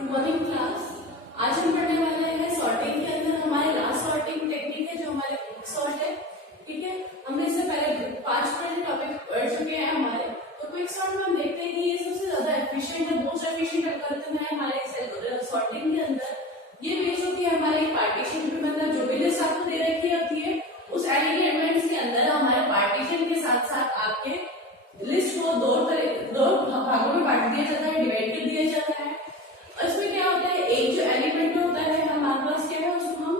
Good morning class. आज हम पढ़ने वाले हैं सॉर्टिंग के अंदर हमारे लास्ट सॉर्टिंग टेक्निक है जो हमारे क्विक सॉर्ट है। ठीक है, हमने इससे पहले 5 टॉपिक पढ़ चुके हैं हमारे। तो क्विक सॉर्ट में हम देखते हैं कि ये सबसे ज्यादा एफिशिएंट है, मोस्ट एफिशिएंट एल्गोरिथम है हमारे सॉर्टिंग के अंदर। ये बेस होती है हमारे पार्टीशन पे, मतलब जो भी लिस्ट आपको दे रखी होती है उस एलिमेंट्स के अंदर हमारे पार्टीशन के साथ साथ आपके लिस्ट को दो भागों में बांट दिया जाता है, डिवाइड कर दिया जाता है। इसमें क्या होता है, एक जो एलिमेंट होता है हमारे पास क्या है उसको हम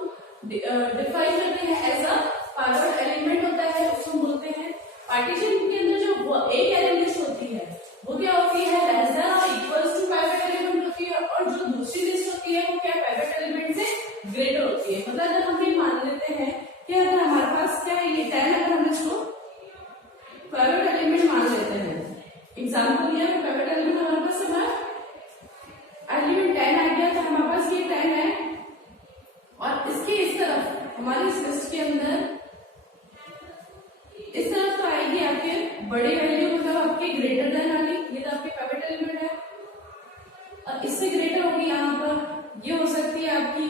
डिफाइन करते हैं एज अ पाइवट एलिमेंट होता है, उसको बोलते हैं। पार्टीशन के अंदर जो एक एलिमेंट लिस्ट होती है वो क्या होती है, लेस देन और इक्वल्स टू पाइवट एलिमेंट होती है, और जो दूसरी लिस्ट होती है वो क्या पाइवट एलिमेंट से ग्रेटर होती है। मतलब अगर हम ये मान लेते हैं कि अगर हमारे पास क्या है ये 10, अगर हम इसको पाइवट एलिमेंट मान लेते हैं, एग्जाम्पल ये पाइवट एलिमेंट हमारे पास एलिमेंट 10 आ गया, तो हमारे पास ये 10 है, और इसके इस तरफ हमारी इस लिस्ट के अंदर इस तरफ तो आएगी आपके बड़े वैल्यू, मतलब आपके ग्रेटर देन वाली, ये तो आपके पाइवट एलिमेंट है, और इससे ग्रेटर होगी यहाँ पर ये हो सकती है आपकी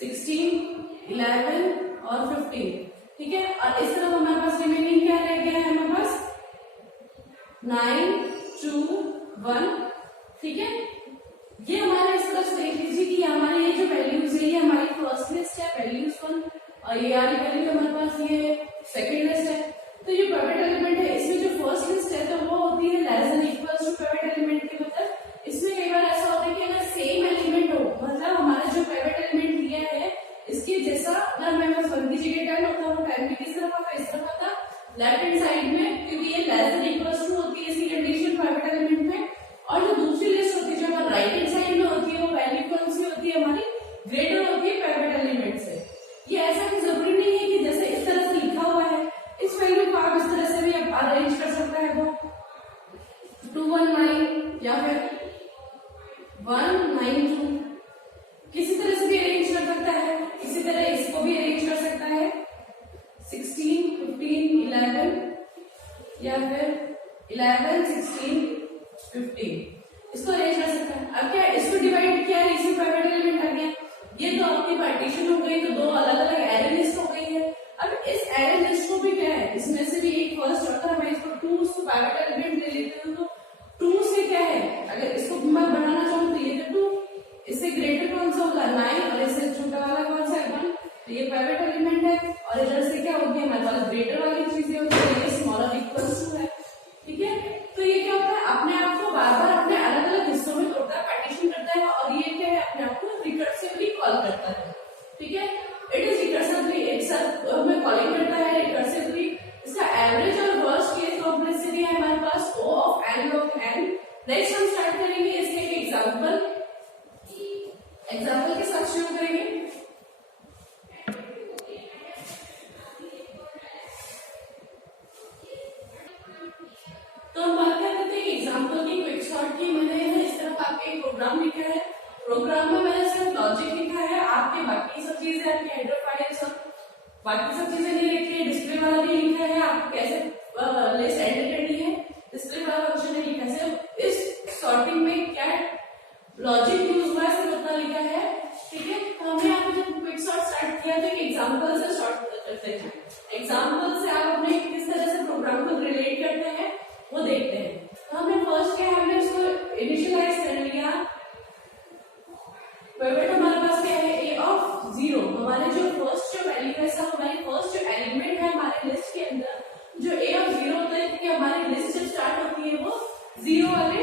16, 11 और 15। ठीक है, और इस तरफ हमारे पास रिमेनिंग क्या रह गया है, हमारे पास 9, 2, 1। ठीक है, ये हमारा इस तरह से देख लीजिए कि हमारी ये जो वैल्यूज है ये हमारी फर्स्ट लिस्ट है, वैल्यूज 1, और ये वाली वैल्यू हमारे पास ये सेकंड लिस्ट है। तो ये पाइवट एलिमेंट है, इसमें जो फर्स्ट लिस्ट है तो वो होती है less than equals to pivot element के। मतलब इसमें कई बार ऐसा होता है कि अगर सेम एलिमेंट हो, मतलब हमारा जो पाइवट एलिमेंट दिया है इसके जैसा, अगर मेरे पास 1 की जगह 10 होता वो 10 की किस तरफ आता, इस तरफ आता लेफ्ट हैंड साइड में, क्योंकि ये लेस देन इक्वल्स टू होती है इसकी कंडीशन पाइवट एलिमेंट में। और जो दूसरी लिस्ट होती है जो हमारे राइट हैंड साइड में होती है वो वैल्यू कौन सी होती है, हमारी ग्रेटर होती है पाइवट एलिमेंट से। ये ऐसा कि जरूरी नहीं है कि जैसे इस तरह से लिखा हुआ है इस वैल्यू को आप इस तरह से भी अरेंज कर सकता है, वो 219 या फिर 192 किसी तरह से भी अरेंज कर सकता है। इसी तरह इसको भी अरेंज कर सकता है 16, 15, 11 या फिर 11, 16, 15, इसको अरेंज कर सकता है। अब क्या इसको डिवाइड किया है, इसमें पाइवट एलिमेंट आ गया, ये तो आपकी पार्टीशन हो गई, तो दो अलग अलग एरे लिस्ट हो गई है। अब इस एरे लिस्ट को भी क्या है, इसमें से भी एक फर्स्ट ऑर्डर मैं इसको 2 उसको पाइवट एलिमेंट दे लेती हूँ, तो 2 से क्या है, अगर इसको मैं बनाना चाहूँ तो ये तो 2, इससे ग्रेटर कौन सा होगा 9, और इससे छोटा वाला कौन सा है 1, तो ये पाइवट एलिमेंट है। और इधर से क्या होगी हमारे पास ग्रेटर वाली चीजें होती है, ये स्मॉलर इक्वल्स टू है। ठीक है, तो ये क्या होता है, अपने आप को बार बार अपने अलग अलग हिस्सों में तोड़ता है, पार्टीशन करता है, और ये क्या है अपने आप को रिकर्सिवली कॉल करता है। ठीक है, इट इज रिकर्सिवली एक साथ हमें कॉलिंग करता है रिकर्सिवली। इसका एवरेज और वर्स्ट केस कॉम्प्लेक्सिटी है हमारे पास O of n log n। Next हम स्टार्ट करेंगे इसके एक एग्जांपल के साथ शुरू करेंगे। तो हम बात कर रहे थे एग्जांपल की क्विक सॉर्ट की। मैंने इस तरफ आपके एक प्रोग्राम लिखा है, प्रोग्राम में मैंने सिर्फ लॉजिक लिखा है, आपके बाकी सब चीजें आपके हेडर फाइल्स और बाकी सब चीजें नहीं लिखी है, डिस्प्ले वाला नहीं लिखा है, आपको कैसे लिस्ट एंटर करनी है डिस्प्ले वाला फंक्शन नहीं लिखा है। सिर्फ इस सॉर्टिंग में क्या लॉजिक यूज हुआ है सिर्फ उतना लिखा है। ठीक है, तो हमने यहाँ पे जब क्विक सॉर्ट स्टार्ट किया तो एक एग्जाम्पल से सॉर्ट करते हैं। एग्जाम्पल से आप अपने किस तरह से प्रोग्राम को रिलेट करते हैं वो देखते हैं। तो हमने फर्स्ट क्या है, हमने उसको इनिशियलाइज कर लिया। पाइवट हमारे पास क्या है A ऑफ 0, हमारे जो फर्स्ट जो वैल्यू है सब हमारी फर्स्ट जो एलिमेंट है हमारे लिस्ट के अंदर जो A ऑफ 0 होता है, क्योंकि हमारी लिस्ट जब स्टार्ट होती है वो 0 वाले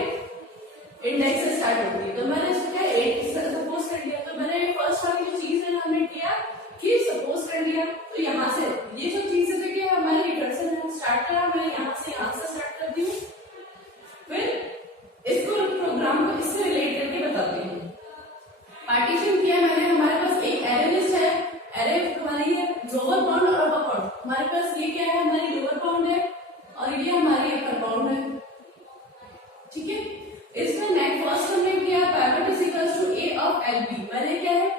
इंडेक्स से स्टार्ट होती है। तो मैंने इसको क्या 8 सपोज कर लिया, तो मैंने फर्स्ट वाली जो चीज है हमने किया कि सपोज कर लिया, तो यहाँ से ये जो चीजें थे कि हमारी रिकर्सन है स्टार्ट करा, मैं यहाँ से स्टार्ट करती हूँ, फिर इसको प्रोग्राम को इससे रिलेट करके बताती हूँ। पार्टीशन किया मैंने, हमारे पास एक एरे लिस्ट है, एरे हमारी है लोअर बाउंड और अपर बाउंड। हमारे पास ये क्या है, हमारी लोअर बाउंड है और ये हमारी अपर बाउंड है। ठीक है, इसमें नेक्स्ट फर्स्ट हमने किया pivot is equals to A of LB। मैंने क्या है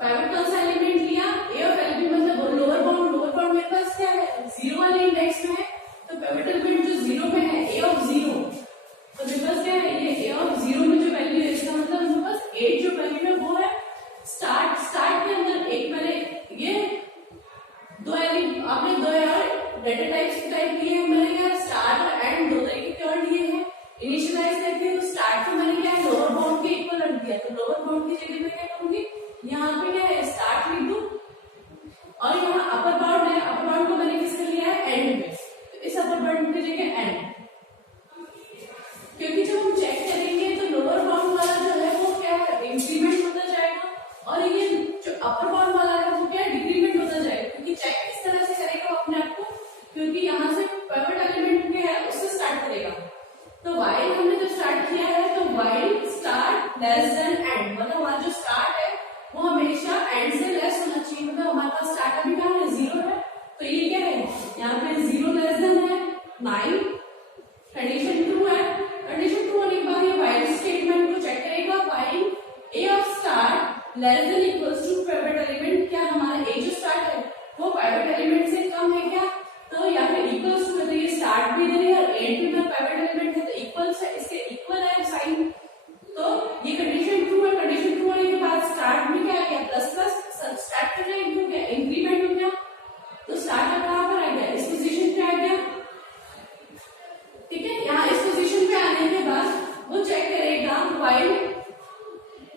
पाइवट कौन सा एलिमेंट लिया, A ऑफ LB, मतलब लोअर बाउंड मेरे पास क्या है 0 वाले इंडेक्स में है, तो पाइवट एलिमेंट जो 9, कंडीशन ट्रू है। कंडीशन ट्रू होने के बाद ये व्हाइल स्टेटमेंट को चेक करेगा, while A of star less than equals to private element, क्या हमारा ए जो स्टार्ट है वो प्राइवेट एलिमेंट से कम है क्या, तो या फिर इक्वल्स टू, तो ये स्टार्ट भी दे रही है और एंड भी प्राइवेट एलिमेंट है तो इक्वल्स है, इसके इक्वल है साइन, तो ये कंडीशन ट्रू है। कंडीशन ट्रू होने के बाद स्टार्ट में क्या आ गया, प्लस प्लस, स्टार्ट करना इंक्रीमेंट क्या, इंक्रीमेंट हो गया, तो स्टार्ट अब कहां पर आ गया, इस पोजीशन पे आ गया, ठीक है। यहाँ इस पोजीशन पे आने के बाद वो चेक करेगा व्हाइल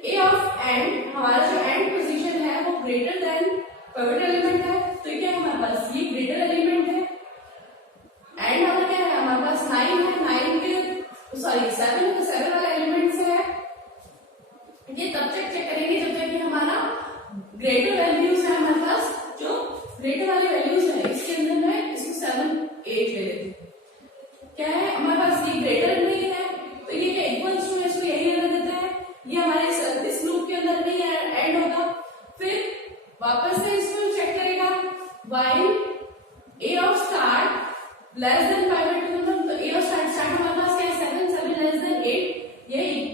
ए ऑफ एंड, हमारा जो एंड पोजीशन है वो ग्रेटर देन प्राइवेट एलिमेंट है, तो क्या है हमारे पास ये ग्रेटर एलिमेंट है, एंड हमारा क्या है, हमारे पास 9 है, 9 के सॉरी 7 है, 7 वाला एलिमेंट से है, ये तब तक चेक करेंगे जब तक कि हमारा ग्रेटर वैल्यूज है, हमारे पास जो ग्रेटर वाली वैल्यूज है इसके अंदर है, इसको 7 8 ले लेते हैं, क्या है हमारे पास ये ग्रेटर नहीं है तो ये क्या इक्वल्स टू है, इसको यही रहने देता है, ये हमारे इस लूप के अंदर नहीं है, एंड होगा, फिर वापस से इसको चेक करेगा while A of star less then private element, तो ए ऑफ स्टार्ट हमारे पास क्या है 7 7 लेस देन 8, यही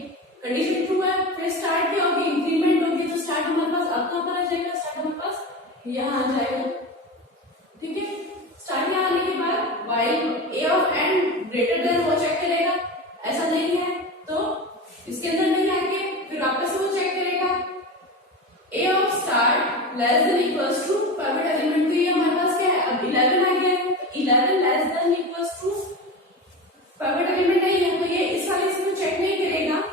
कंडीशन ट्रू है, फिर स्टार्ट क्या होगी, इंक्रीमेंट होगी, तो स्टार्ट हमारे पास अब कहां पर आ जाएगा, स्टार्ट हमारे पास यहाँ आ जाएगा, ठीक है। स्टार्ट यहाँ आने के बाद while A of end greater then वो चेक करेगा, ऐसा नहीं है तो इसके अंदर नहीं आके फिर वापस से वो चेक करेगा A of star less than equals to private element, तो ये हमारे पास क्या है अब 11 आ गया है, तो 11 less than equals to private element नहीं है, तो ये इस वाले से तो चेक नहीं करेगा,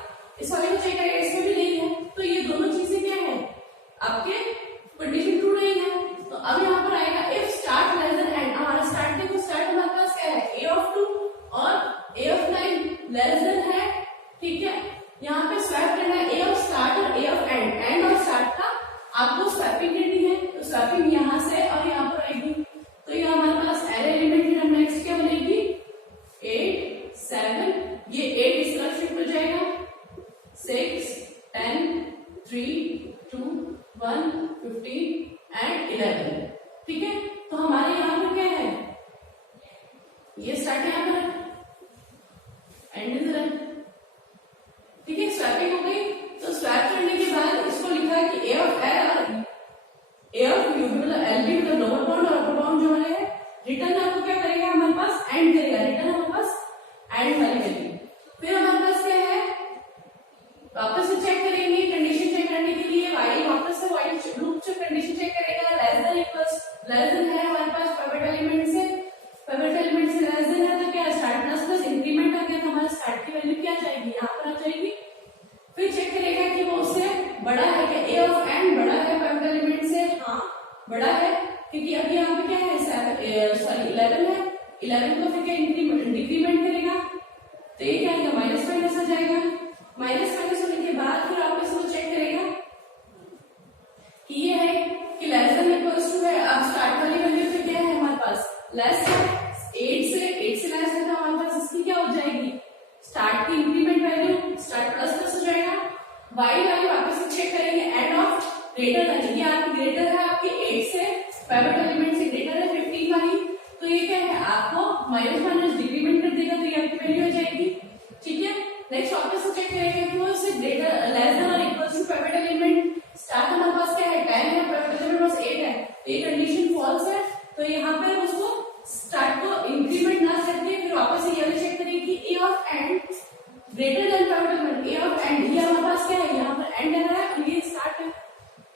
इस वाले को चेक करेगा, इसमें भी नहीं है, तो ये दोनों चीजें क्या है आपके कंडीशन ट्रू नहीं है, तो अब यहाँ पर आएगा if start less then and, हमारा स्टार्ट देखो, स्टार्ट हमारे पास क्या है ए ऑफ 2 और ए ऑफ 9 लेस देन है, ठीक है। यहाँ पे स्वैप करना है ए ऑफ स्टार्ट और ए ऑफ एंड, एंड और स्टार्ट का आपको स्वैपिंग करनी है, तो स्वैपिंग यहाँ से और यहाँ पर आएगी, तो ये हमारे पास एरे एलिमेंट नेक्स्ट क्या बनेगी 8 7, ये 8 इस तरफ शिफ्ट हो जाएगा, 6 10 3 2 1 15 एंड 11, ठीक है। तो हमारे यहाँ पर क्या है, ये स्टार्ट यहाँ पर एंड इधर, ठीक है। स्वैपिंग हो गई, तो स्वैप करने के बाद इसको लिखा है कि ए ऑफ एल और ए ऑफ यू मतलब एल बी मतलब लोअर बाउंड और अपर बाउंड जो है रिटर्न आपको क्या करेगा, हमारे पास एंड करेगा, रिटर्न हमारे पास एंड वाली वैल्यू, फिर हमारे पास क्या है वापस से चेक करेंगे, कंडीशन चेक करने के लिए व्हाइल वापस से व्हाइल लूप से कंडीशन चेक करेगा, less than equals less than है हमारे पास प्राइवेट एलिमेंट से लेस देन है, तो क्या स्टार्ट प्लस प्लस इंक्रीमेंट आ गया, तो हमारा स्टार्ट की वैल्यू क्या जाएगी, यहाँ पर आ जाएगी, फिर चेक करेगा कि वो उससे बड़ा है क्या, ए ऑफ एन बड़ा है प्राइवेट एलिमेंट से, हाँ बड़ा है, क्योंकि अभी यहाँ पे क्या है 11 है, 11 को फिर क्या डिक्रीमेंट करेगा, तो ये क्या आएगा माइनस माइनस आ जाएगा, माइनस माइनस होने के बाद फिर आप इसको चेक करेगा कि ये है कि लेस देन इक्वल्स टू है, अब स्टार्ट वाली वैल्यू पे क्या है हमारे पास लेस है, 8 से लेस है, तो हमारे पास इसकी क्या हो जाएगी स्टार्ट की increment value, start plus plus हो जाएगा, वाई वाली वापस से चेक करेंगे एंड ऑफ ग्रेटर देन, ये आपकी ग्रेटर है आपकी 8 से प्राइवेट एलिमेंट से ग्रेटर है 15 वाली, तो ये क्या है आपको माइनस माइनस डिक्रीमेंट कर देगा, तो ये आपकी वैल्यू हो जाएगी, ठीक है। नेक्स्ट वापस से चेक करेंगे कि वो इससे ग्रेटर लेस देन और equal to private element, start हमारे पास क्या है 10 है, प्राइवेट एलिमेंट पास 8 है, तो ये कंडीशन फॉल्स है, तो यहाँ पे उसको स्टार्ट को इंक्रीमेंट ना करके फिर वापस से ये चेक करेंगे कि A of end greater than private element, A of end ये हमारे पास क्या है, यहाँ पर एंड है और ये स्टार्ट है,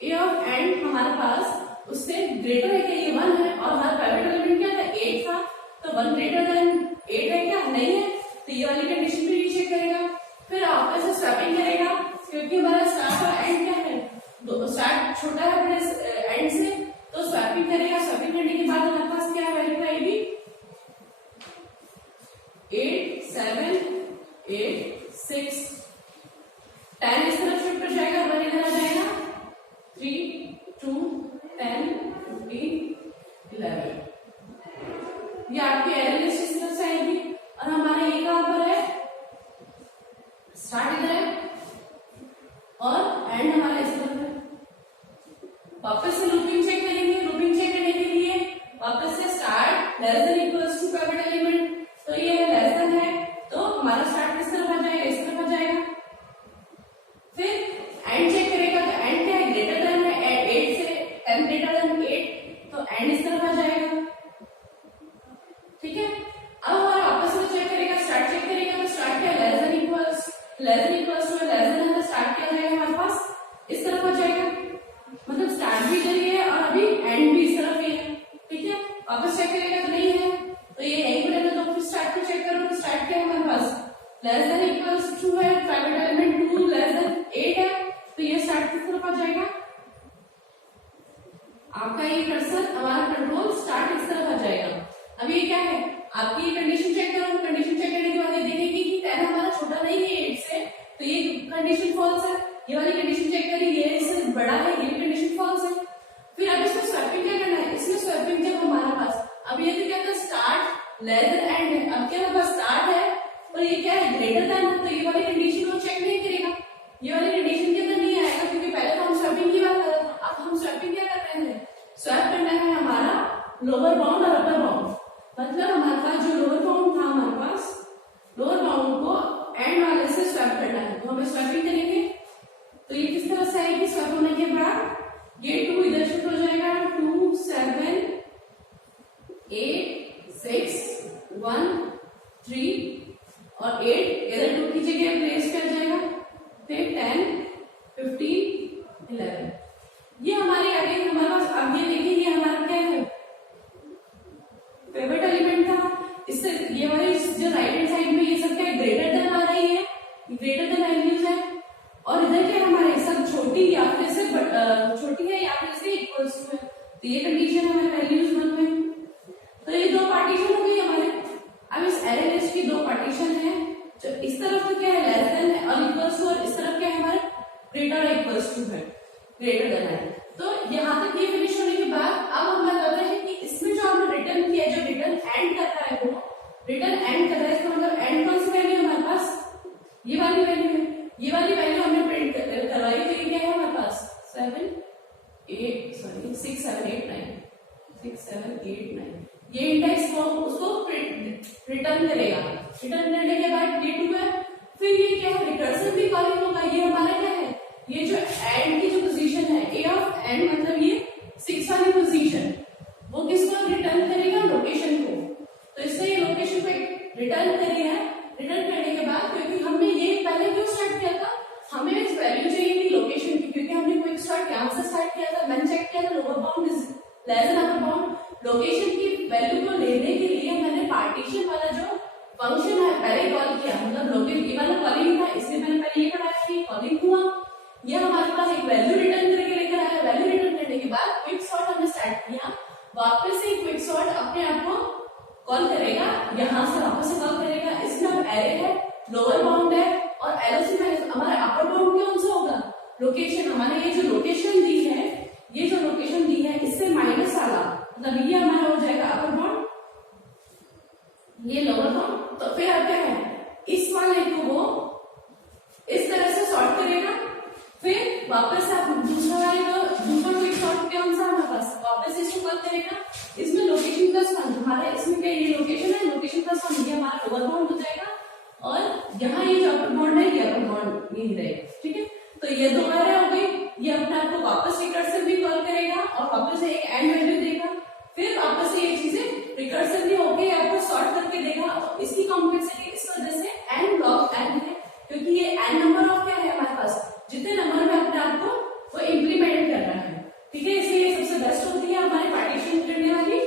ए ऑफ एंड हमारे पास उससे ग्रेटर है क्या, ये 1 है और हमारा प्राइवेट एलिमेंट क्या था 8 था, तो 1 ग्रेटर देन 8 है क्या, नहीं है, तो ये वाली कंडीशन भी चेक करेगा, फिर आपस से स्वैपिंग करेगा, क्योंकि हमारा स्टार्ट और एंड क्या है, स्टार्ट छोटा है अपने एंड से, तो स्वैपिंग करेगा, स्वैपिंग करने के बाद हमारे पास क्या वैल्यू आएगी 8 7 8 6 10 इस तरफ शिफ्ट हो जाएगा, 1 इधर आ जाएगा, 3 2 10 15 11, ये आपकी एरर लिस्ट इस तरफ से आएगी, और हमारा ये कहां पर है स्टार्ट इधर है और एंड हमारा इस तरफ है, वापस से लूपिंग चेक करेंगे, लूपिंग चेक करने के लिए वापस से start less than equals to private element, less than equals to less than है, स्टार्ट क्या जाएगा हमारे पास, इस तरफ आ जाएगा, मतलब स्टार्ट भी इधर ही है और अभी एंड भी इस तरफ ही है, ठीक है। वापस चेक करेगा तो नहीं है, तो ये यहीं पर है, तो फिर स्टार्ट को चेक करो, तो स्टार्ट क्या है हमारे पास, लेस देन इक्वल्स टू है, प्राइवेट एलिमेंट 2 लेस देन 8 है, तो ये स्टार्ट किस तरफ आ जाएगा, आपका ये कर्सर हमारा कंट्रोल स्टार्ट इस तरफ आ जाएगा। अब ये क्या है, आपकी कंडीशन चेक करो, कंडीशन चेक करने के बाद ये देखेंगे कि 10 हमारा छोटा नहीं है 8 से, तो ये कंडीशन फॉल्स है। ये वाली कंडीशन चेक करिए, ये इससे बड़ा है, ये कंडीशन फॉल्स है। फिर अब इसमें स्वैपिंग क्या करना है, इसमें स्वैपिंग जब हमारे पास, अब ये तो क्या था स्टार्ट लेस देन एंड है, अब क्या हमारे पास स्टार्ट है और ये क्या है ग्रेटर देन है, तो ये वाली कंडीशन वो चेक नहीं करेगा, ये वाली कंडीशन के अंदर नहीं आएगा, क्योंकि पहले तो हम स्वैपिंग की बात कर रहे थे। अब हम स्वैपिंग क्या कर रहे हैं, स्वैप करना है हमारा लोअर बाउंड और अपर बाउंड, मतलब हमारे पास जो लोअर बाउंड था हमारे पास, लोअर बाउंड को एंड वाले से स्वैप करना है, तो हमें स्वैपिंग करेंगे। तो ये किस तरह से आएगी, स्वैप होने के बाद ये 2 इधर शिफ्ट हो जाएगा, 2 7 8 6 1 3 और 8 इधर 2 की जगह प्लेस कर जाएगा, फिर 10 15 11, ये हमारी आ गई हमारे पास। अब ये देखिए ये हमारा क्या है, पिवट एलिमेंट था, इससे ये वाली जो राइट हैंड साइड में ये सब क्या ग्रेटर देन आ रही है, ग्रेटर देन वैल्यूज है, और इधर क्या हमारे सब छोटी या फिर से छोटी है या फिर से इक्वल्स टू है, तो ये कंडीशन हमारे वैल्यूज 1 में। तो ये दो पार्टीशन हो गई हमारे। अब इस एरे लिस्ट की दो पार्टीशन है, जो इस तरफ तो क्या है लेस देन है और इक्वल्स टू, और इस तरफ क्या है हमारे ग्रेटर और इक्वल्स टू है, ग्रेटर देन है। तो यहाँ तक ये फिनिश होने के बाद अब हम बात करते हैं कि इसमें जो हमने रिटर्न किया, जो रिटर्न एंड कर रहा है, वो रिटर्न एंड कर रहा है, इसका मतलब एंड कौन सी वैल्यू है हमारे पास, ये वाली वैल्यू है, ये वाली वैल्यू हमने प्रिंट करवाई, तो ये क्या है हमारे पास 6 7 8 9 6 7 8 9, ये इंडेक्स को उसको रिटर्न करेगा, रिटर्न करने के बाद ये 2 है, फिर ये क्या है रिकर्सिव भी कॉलिंग होगा, ये हमारा क्या है, ये जो एंड की जो पोजीशन है ए ऑफ एंड, मतलब ये 6 वाली पोजीशन, वो किसको रिटर्न करेगा, लोकेशन को, तो इससे ये लोकेशन पे रिटर्न करेगा। रिटर्न करने के बाद क्योंकि हमने ये पहले क्यों स्टार्ट किया था, हमें इस वैल्यू चाहिए थी लोकेशन की, क्योंकि हमने क्विक स्टार्ट यहाँ से स्टार्ट किया था, मैंने चेक किया था lower bound is less than upper bound, location की वैल्यू को लेने के लिए मैंने पार्टीशन वाला जो फंक्शन है पहले कॉल किया, मतलब लोकेशन ये वाला कॉलिंग था, इसलिए मैंने पहले ये पढ़ाया कि कॉलिंग हुआ, ये हमारे पास एक वैल्यू रिटर्न करके लेकर आया, वैल्यू रिटर्न करने के बाद क्विक सॉर्ट हमने स्टार्ट किया, वापस से क्विक सॉर्ट अपने आप को कॉल करेगा, यहाँ से वापस से कॉल करेगा, इसमें अब एरे है, लोअर बाउंड है और एलओसी में हमारा अपर बाउंड कौन सा होगा, लोकेशन, हमारे ये जो लोकेशन दी है, ये जो लोकेशन दी है इससे माइनस वाला, मतलब ये हमारा हो जाएगा अपर बाउंड, ये लोअर बाउंड। तो फिर अब क्या है, इस वाले को वो इस तरह से सॉर्ट करेगा, फिर वापस आप दूसरा वाले को दूसरा क्विक सॉर्ट कौन सा हमारे पास, वापस इसको कॉल करेगा, इसमें लोकेशन प्लस 1, हमारे इसमें क्या ये लोकेशन है, लोकेशन प्लस 1 ये हमारा लोअर बाउंड हो जाएगा, और यहाँ ये जो अपर बाउंड है ये अपर बाउंड नहीं रहेगा, ठीक है। तो ये दो एरे हो गई, ये अपने आप को वापस रिकर्सिवली कॉल करेगा और वापस से एक एंड वैल्यू देगा, फिर वापस से ये चीजें रिकर्सिवली होके आपको सॉर्ट करके देगा, तो इसकी कॉम्प्लेक्सिटी इस वजह से एन लॉग एन है, क्योंकि ये एन नंबर ऑफ क्या है हमारे पास, जितने नंबर में अपने आप को वो इम्प्लीमेंट करना है, ठीक है, इसलिए सबसे बेस्ट होती है हमारी पार्टीशन करने वाली